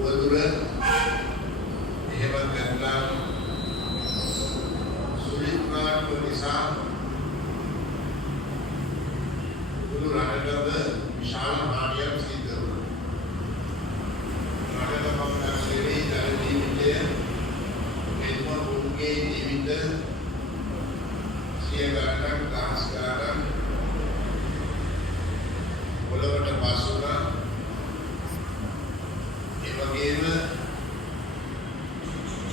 උවදුර එහෙම නැත්නම් සුලිත්මාන නිසා මුළු රටටම විශාල හානියක් සිද්ධ වුණා. රටට පමණක් නෙවෙයි ජන ජීවිතය එක්ම මුන්ගේ ජීවිත සිය ගණනක් දහස් ගණනක් පොළොවට පස් වුණා. ඒ වගේම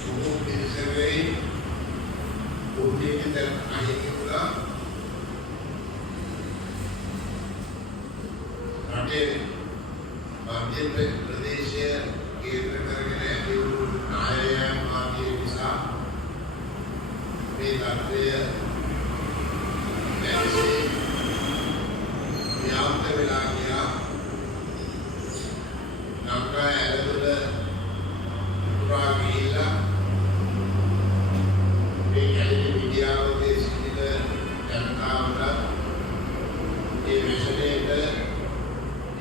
බොහෝ පිරිසකගේ උද්දීපිත අහිමි වුණා. රටේ මධ්‍ය ප්‍රදේශය කේන්ද්‍ර කරගෙන ඇති වූ නායකයන් මාගේ නිසා මේ තත්ත්වය දැසී ව්‍යාප්ත වෙලා ගියා. ලංකා ඇලදොල පුරා ගිහිල්ලා මේ කැලේ මීඩියාවේ සිටින ජනතාවට ඒ විශ්ලේෂණයට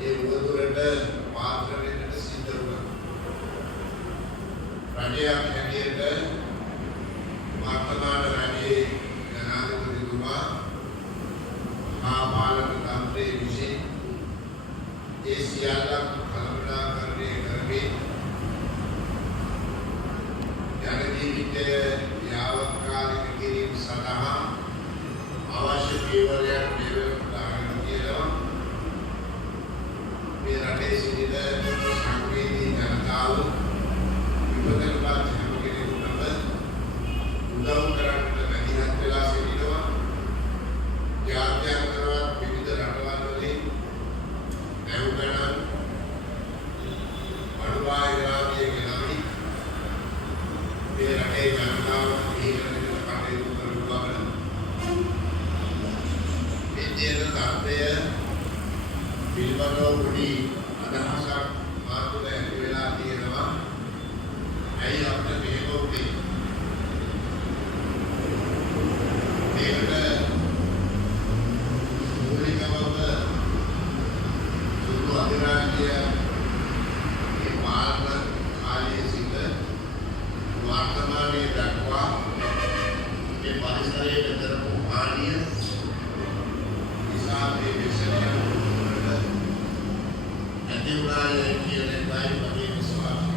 ඒ උවදුරට පාත්‍ර වෙන්නට සිද්ධ වුණා. රජයක් හැටියට වර්තමාන රජයේ ජනාධිපතිතුමා මහා පාලක තන්ත්‍රයේ විසින් ඒ සියල්ලක් කළමනාකරණය කරමින් ජන ජීවිතය යාවත්කාලික කිරීම සඳහා අවශ්‍ය පියවරයක් නිරන්තරව තියෙනවා. මේ රටේ සිටින සංවේදී ජනතාව විපතකට හැම කෙනෙකුටම උදව් කරන්නට මැදිහත් වෙලා සිටිනවා. ජාත්‍යන්තරවත් විවිධ රටවල් වලින් නැවුගණන් අනුභවයලාදී ගෙනවි මේ රටේ ජනතාව ඉහිලට කටයුතු කරනවා. ඉන්දියානු තත්ත්වය පිළිබඳව පොඩි අදහසක් මාතුල ඇති වෙලා තියෙනවා. ඇයි අපිට මේක උනේ? මේකට මූලිකවම සුදු අධිරාජ්‍ය මේ පාලන කාලයේ සිට වර්තමානයේ දක්වා මේ පරිසරයේ කරපු හානිය නිසා මේ විශ්වය ඇතිවුණාය කියන එකයි මගේ විශ්වාසය.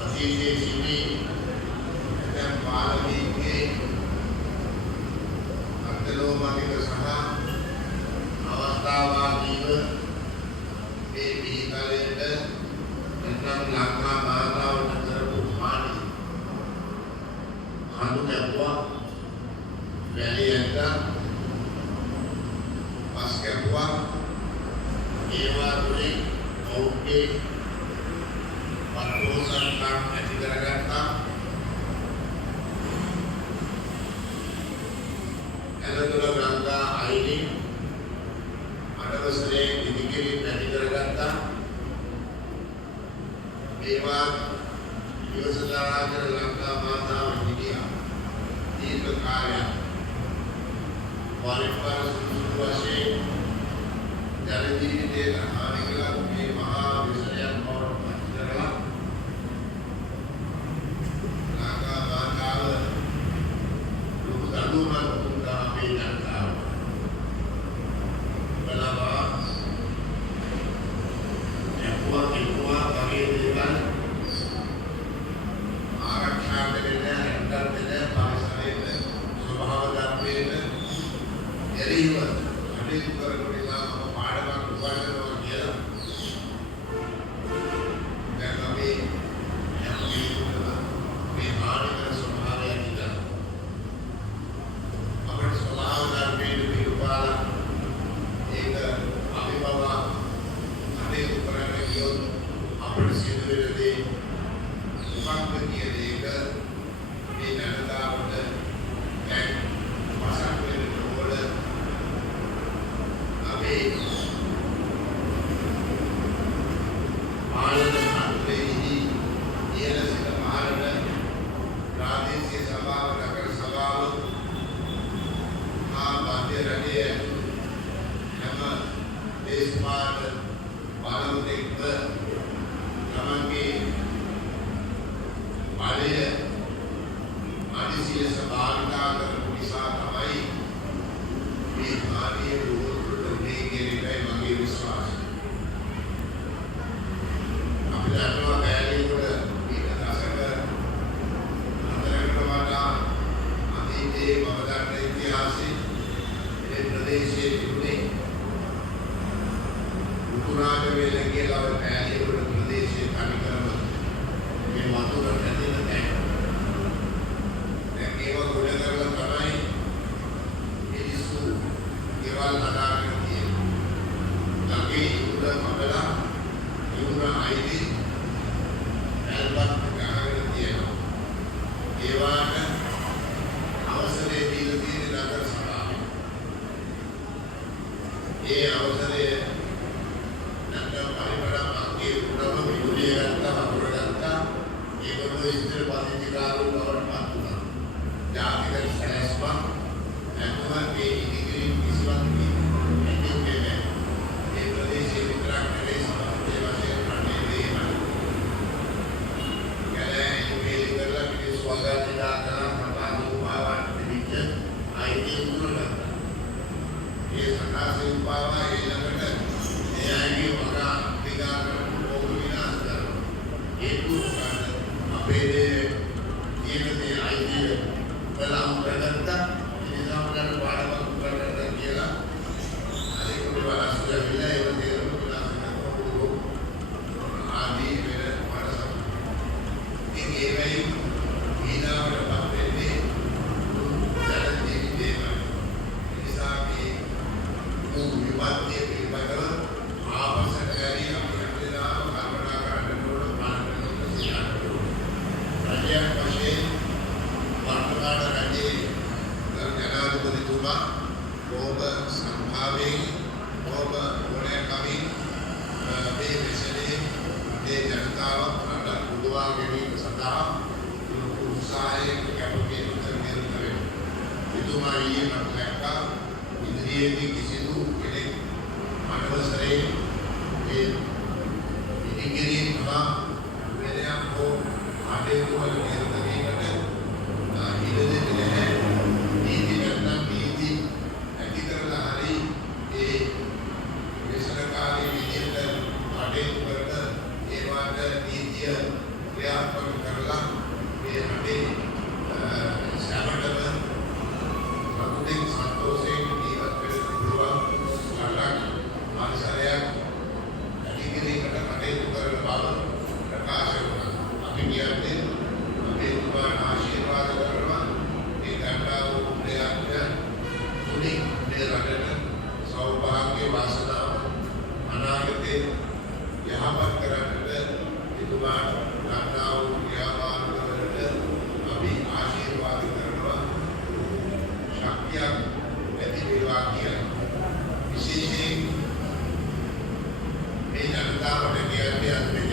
අතීතයේ සිටි දැන් පාලකීගේ අත්දැකීමක සහ අවස්ථාවාදීව මේ පිළිකාලයට එනම් ලංකා මාතාවට කරපු හානි හඳුන්වුවා. වැලියන්ට පස්කපුවා ඒවා තුළින් ඔවුන්ගේ පරෝසන්කම් ඇති කරගත්තා. ඇලදොල ගංගා අයිනේ අඩවසරේ ඉදිකිරීම ඇති කරගත්තා. මේවා යෝසදාරාජන ලංකා මාතාව හිටියා දීර්ඝ කාලයක්. वारिफार सुरुवासे जन जीविते हानि कला මේ මහා විශ්ලයන් බවට පත් කරලා ලංකා මාතාව ලොකු දඬුවමක් දුන්නා අපේ ජනතාව. බලවා එක්වා වගේ දේවල් ආරක්ෂා දෙන්න රැකගන්න පරිසරයේ ස්වභාව ධර්මයේ එරිව කටයුතු කරන නිසා මම පාඩමක් උපා කරනවා කියලා දැන් අපි හැම කෙනෙකුටම මේ ආනිකර ස්වභාවය ඉඳලා අපේ ස්වභාව ධර්මයේ පිළිපාල ඒක අභිභව කටයුතු කරන කියොත් අපේ සිදු වෙන්නේ උපක්ම කියන එක මේ ජනතාවට දැන් මාසක් වෙනකොට ප්‍රදේශයේ තිබුණේ උතුරාග වේල කියලා ඔය පෑලියගොඩ ප්‍රදේශයේ තනිකරම මේ වතුර නැතිව දැන් ඒක ගොඩ කරලා තමයි මිනිස්සු ගෙවල් හදාගෙන තියෙන්නේ. ළඟේ ඉුර මඩලා ඉුර අයිති ඇල්බත් ගහගෙන තියෙනවා. ඒ වාට අවසරය දීලා තියෙන නගර සභාව. ඒ අවසරය නැත්නම් පරිපරාමකේ උඩම විදුලිය ගත්තා වතුර ගත්තා ඒගොල්ලෝ ඉස්තර පදිංචිකාරෝ බවට පත් වුණා. ජාතික සැලැස්ම නැතුව මේ ඉදිරි කිසිවක් නෙමෙයි. ඒ ප්‍රදේශයේ විතරක් නෙවෙයි සමහර වශයෙන් රටේ දේම. ගැලේ මේ කරලා මිනිස් වගාදී දාලා සමාජ උපාවට දෙවිච්ච අයිති උනන. ඒ සකාසේ උපාවා ඊළඟට එයාගේ වගා දිගාරන පොදු විනාශ කරනවා. ඒක උසන්න අපේ ජීවිතයේ අයිතිය බලම් කරගත්තා. ඉනිසම් ගන්න පාඩමක් කරගත්තා කියලා අනික උදාහරණයක් විලා ඒක තේරුම් විනාශ කරනවා. ආදී වෙන පාඩසක්. ඒ වෙයි ඊළඟට අපේ ජනජීවි දේම ඉනිසාගේ විපත්තිය පිළිබඳව ආවසන ගැරී අපි හැමදාම කල්පනා කරන්න ඕන පාඩම් කරනවා. රජයක් වශයෙන් වර්තමාන රජයේ ජනාධිපතිතුමා ඔබ සම්භාවයෙන් ඔබ ඕනෑකමින් මේ විෂයයේ මේ ජනතාව රට පුදවා ගැනීම සඳහා උත්සාහයෙන් කැපකිරීම කරනවා. එතුමා ඊයේ මට දැක්කා ඉදිරියේදී කිසිදු කෙනෙක් අනවසරේ ඒ ඉදිරියේ මහා වෙනයන් හෝ ආදේශ වල නිරතවීමට ඉඩ දෙන්නේ නැහැ. නීති නැත්නම් නීති ඇති කරලා හරි ඒ විසරකාරී විදියට ආදේශ කරන ඒවාට නීතිය ක්‍රියාත්මක කරලා මේ රටේ සමටම සතුටින් සන්තෝෂයෙන් ජීවත් වෙන්න පුළුවන් රටක් මානසරයක් ඇතිකිරීමට කටයුතු කරන බව ප්‍රකාශ වුණා. අපි කියන්නේ අපේ උපාන ආශිර්වාද කරනවා මේ ගණ්ඩාව උදයන්ට තුලින් මේ රටට සෞභාග්‍ය වාසනාව අනාගතේ යහපත් කරන්නට එතුමාට ගණ්ඩාව ව්‍යාපාර වලට අපි ආශිර්වාද කරනවා. ශක්තියක් ඇති වේවා කියලා විශේෂයෙන් මේ ජනතාවට කියන්නේ